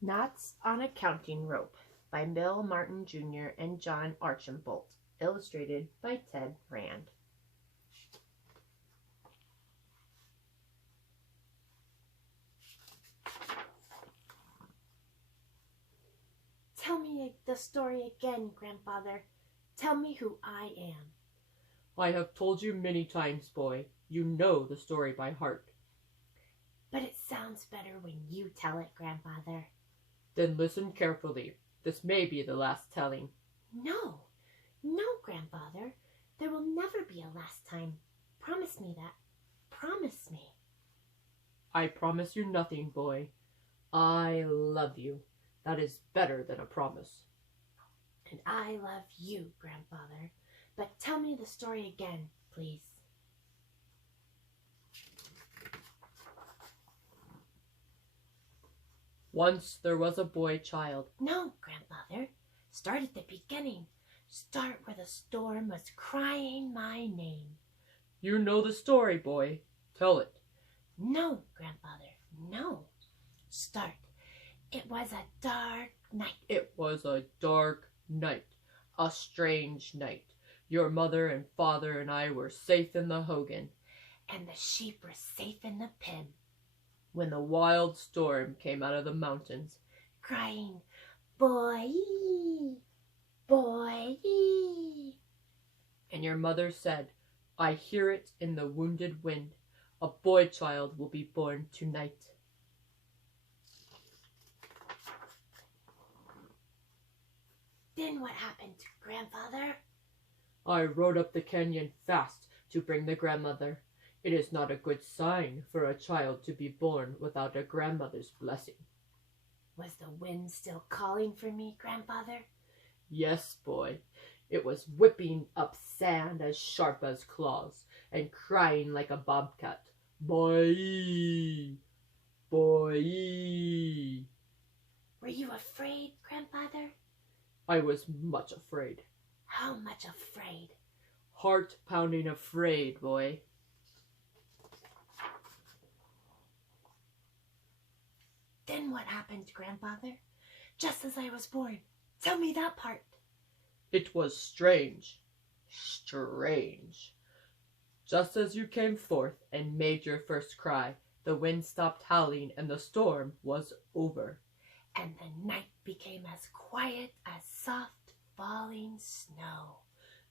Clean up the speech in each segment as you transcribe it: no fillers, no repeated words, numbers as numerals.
Knots on a Counting Rope by Bill Martin Jr. and John Archambault. Illustrated by Ted Rand. Tell me the story again, Grandfather. Tell me who I am. I have told you many times, boy. You know the story by heart. But it sounds better when you tell it, Grandfather. Then listen carefully. This may be the last telling. No, Grandfather. There will never be a last time. Promise me that. Promise me. I promise you nothing, boy. I love you. That is better than a promise. And I love you, Grandfather. But tell me the story again, please. Once there was a boy child. No, Grandfather. Start at the beginning. Start where the storm was crying my name. You know the story, boy. Tell it. No, Grandfather, no. Start. It was a dark night. It was a dark night. A strange night. Your mother and father and I were safe in the hogan. And the sheep were safe in the pen. When the wild storm came out of the mountains, crying, boy, boy. And your mother said, I hear it in the wounded wind. A boy child will be born tonight. Then what happened, Grandfather? I rode up the canyon fast to bring the grandmother. It is not a good sign for a child to be born without a grandmother's blessing. Was the wind still calling for me, Grandfather? Yes, boy. It was whipping up sand as sharp as claws and crying like a bobcat. Boy! Boy! Were you afraid, Grandfather? I was much afraid. How much afraid? Heart-pounding afraid, boy. Then what happened, Grandfather? Just as I was born. Tell me that part. It was strange. Strange. Just as you came forth and made your first cry, the wind stopped howling and the storm was over. And the night became as quiet as soft falling snow.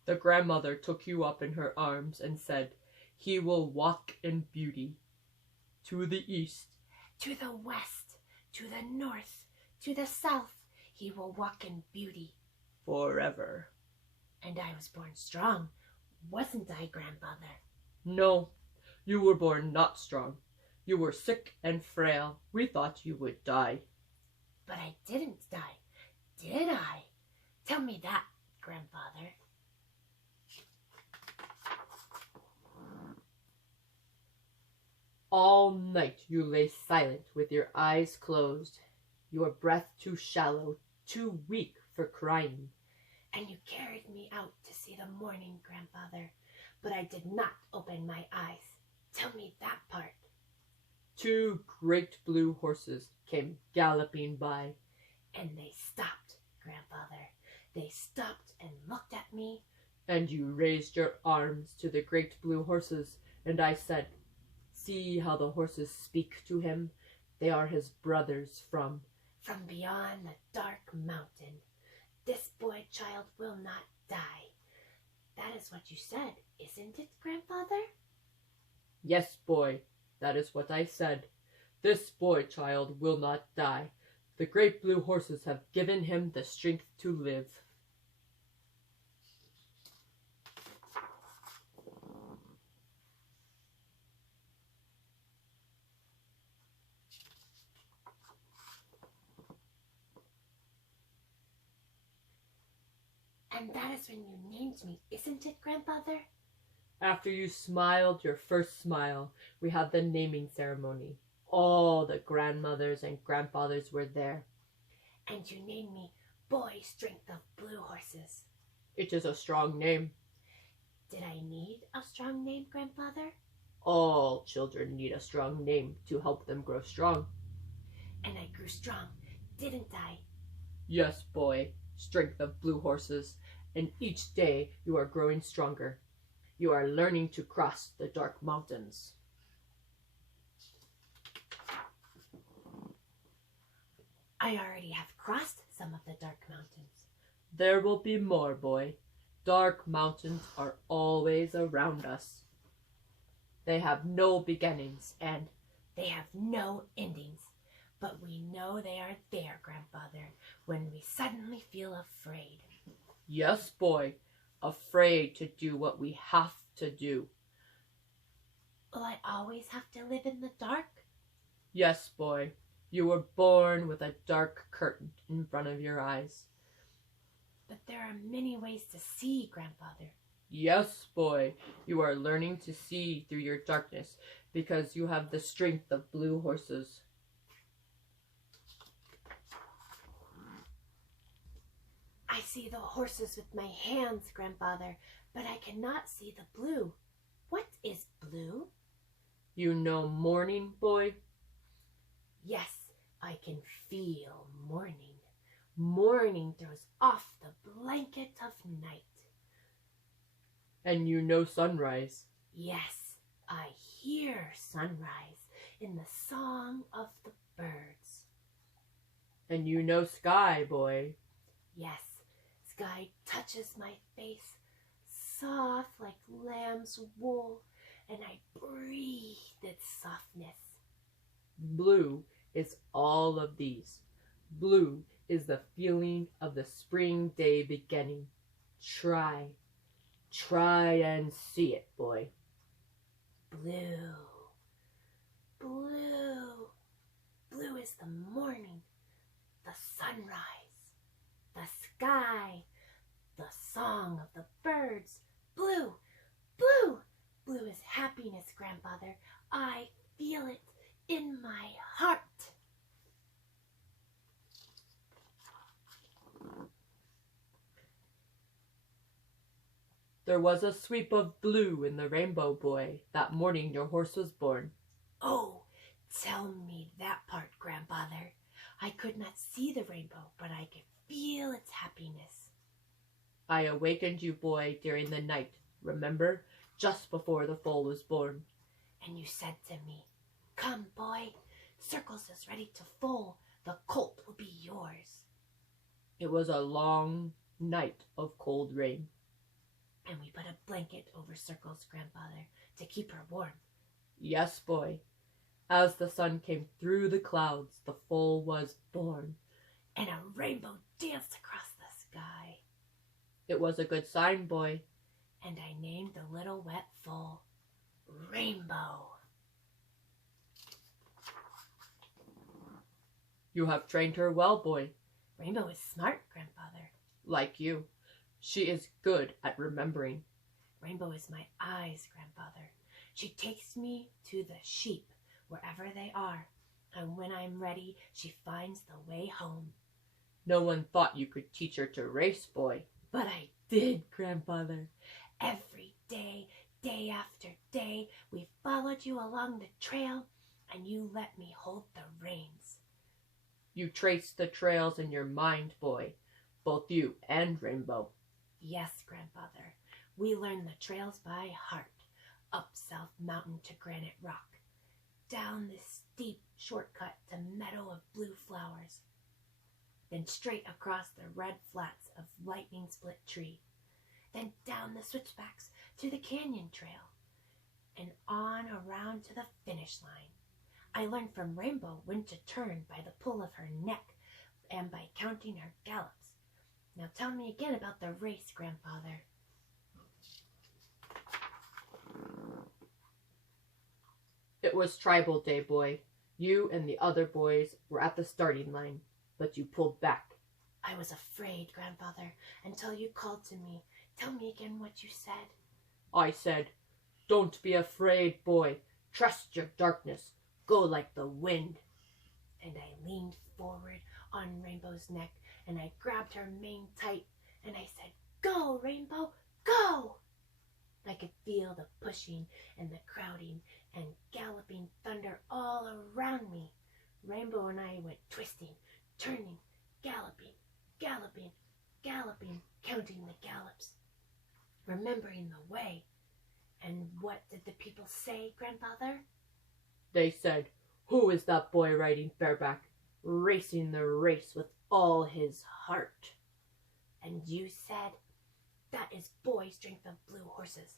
The grandmother took you up in her arms and said, He will walk in beauty. To the east. To the west. To the north. To the south. He will walk in beauty. Forever. And I was born strong, wasn't I, Grandfather? No, you were born not strong. You were sick and frail. We thought you would die. But I didn't die, did I? Tell me that, Grandfather. All night you lay silent with your eyes closed, your breath too shallow, too weak for crying. And you carried me out to see the morning, Grandfather, but I did not open my eyes. Tell me that part. 2 great blue horses came galloping by. And they stopped, Grandfather. They stopped and looked at me. And you raised your arms to the great blue horses, and I said, See how the horses speak to him. They are his brothers from beyond the dark mountain. This boy child will not die. That is what you said, isn't it, Grandfather? Yes, boy, that is what I said. This boy child will not die. The great blue horses have given him the strength to live. And that is when you named me, isn't it, Grandfather? After you smiled your first smile, we had the naming ceremony. All the grandmothers and grandfathers were there. And you named me Boy Strength of Blue Horses. It is a strong name. Did I need a strong name, Grandfather? All children need a strong name to help them grow strong. And I grew strong, didn't I? Yes, boy, strength of blue horses, and each day you are growing stronger. You are learning to cross the dark mountains. I already have crossed some of the dark mountains. There will be more, boy. Dark mountains are always around us. They have no beginnings, and they have no endings. But we know they are there, Grandfather, when we suddenly feel afraid. Yes, boy, afraid to do what we have to do. Will I always have to live in the dark? Yes, boy, you were born with a dark curtain in front of your eyes. But there are many ways to see, Grandfather. Yes, boy, you are learning to see through your darkness because you have the strength of blue horses. I see the horses with my hands, Grandfather, but I cannot see the blue. What is blue? You know morning, boy? Yes, I can feel morning. Morning throws off the blanket of night. And you know sunrise? Yes, I hear sunrise in the song of the birds. And you know sky, boy? Yes, sky touches my face, soft like lamb's wool, and I breathe its softness. Blue is all of these. Blue is the feeling of the spring day beginning. Try and see it, boy. Blue, blue, blue is the morning, the sunrise, the sky, the song of the birds. Blue, blue, blue is happiness, Grandfather. I feel it in my heart. There was a sweep of blue in the rainbow, boy, that morning your horse was born. Oh, tell me that part, Grandfather. I could not see the rainbow, but I could feel its happiness. I awakened you, boy, during the night, remember? Just before the foal was born. And you said to me, "Come, boy, Circles is ready to foal. The colt will be yours." It was a long night of cold rain. And we put a blanket over Circles, Grandfather, to keep her warm. Yes, boy. As the sun came through the clouds, the foal was born. And a rainbow danced across the sky. It was a good sign, boy. And I named the little wet foal Rainbow. You have trained her well, boy. Rainbow is smart, Grandfather. Like you. She is good at remembering. Rainbow is my eyes, Grandfather. She takes me to the sheep, wherever they are, and when I'm ready, she finds the way home. No one thought you could teach her to race, boy. But I did, Grandfather. Every day, day after day, we followed you along the trail, and you let me hold the reins. You traced the trails in your mind, boy. Both you and Rainbow. Yes, Grandfather. We learned the trails by heart. Up South Mountain to Granite Rock. Down this steep shortcut to Meadow of Blue Flowers. Then straight across the red flats of Lightning Split Tree. Then down the switchbacks to the Canyon Trail. And on around to the finish line. I learned from Rainbow when to turn by the pull of her neck and by counting her gallops. Now tell me again about the race, Grandfather. It was tribal day, boy. You and the other boys were at the starting line, but you pulled back. I was afraid, Grandfather, until you called to me. Tell me again what you said. I said, "Don't be afraid, boy. Trust your darkness. Go like the wind." And I leaned forward on Rainbow's neck, and I grabbed her mane tight, and I said, "Go, Rainbow, go!" I could feel the pushing and the crowding and galloping thunder all around me. Rainbow and I went twisting, turning, galloping, galloping, galloping, counting the gallops, remembering the way. And what did the people say, Grandfather? They said, "Who is that boy riding bareback, racing the race with all his heart?" And you said, "That is Boy Strength of Blue Horses.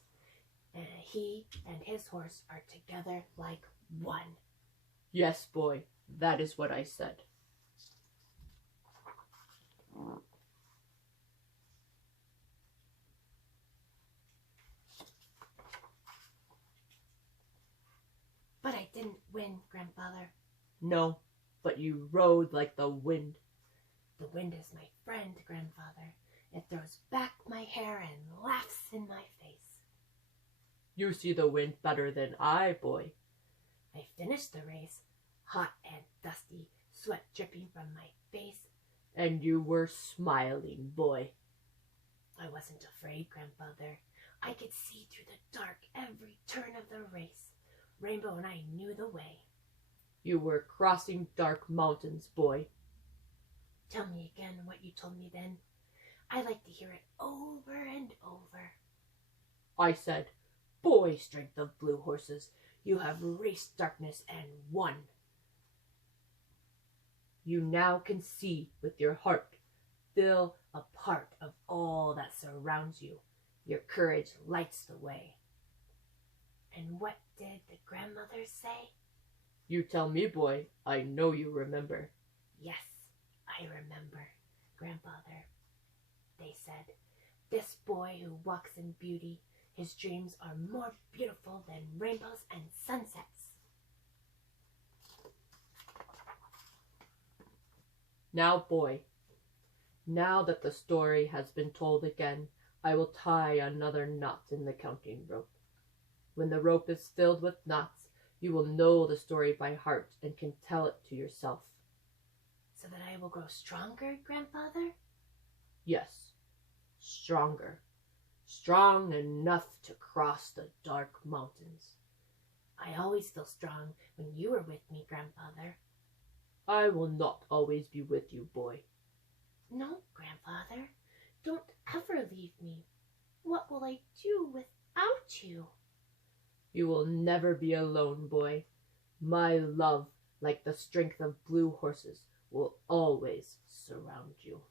And he and his horse are together like one." Yes, boy, that is what I said. But I didn't win, Grandfather. No, but you rode like the wind. The wind is my friend, Grandfather. It throws back my hair and laughs in my face. You see the wind better than I, boy. I finished the race, hot and dusty, sweat dripping from my face. And you were smiling, boy. I wasn't afraid, Grandfather. I could see through the dark every turn of the race. Rainbow and I knew the way. You were crossing dark mountains, boy. Tell me again what you told me then. I like to hear it over and over. I said, "Boy Strength of Blue Horses, you have raced darkness and won. You now can see with your heart, feel a part of all that surrounds you. Your courage lights the way." And what did the grandmothers say? You tell me, boy, I know you remember. Yes, I remember, Grandfather. They said, "This boy who walks in beauty, his dreams are more beautiful than rainbows and sunsets." Now, boy, now that the story has been told again, I will tie another knot in the counting rope. When the rope is filled with knots, you will know the story by heart and can tell it to yourself. So that I will grow stronger, Grandfather? Yes, stronger. Strong enough to cross the dark mountains. I always feel strong when you are with me, Grandfather. I will not always be with you, boy. No, Grandfather. Don't ever leave me. What will I do without you? You will never be alone, boy. My love, like the strength of blue horses, will always surround you.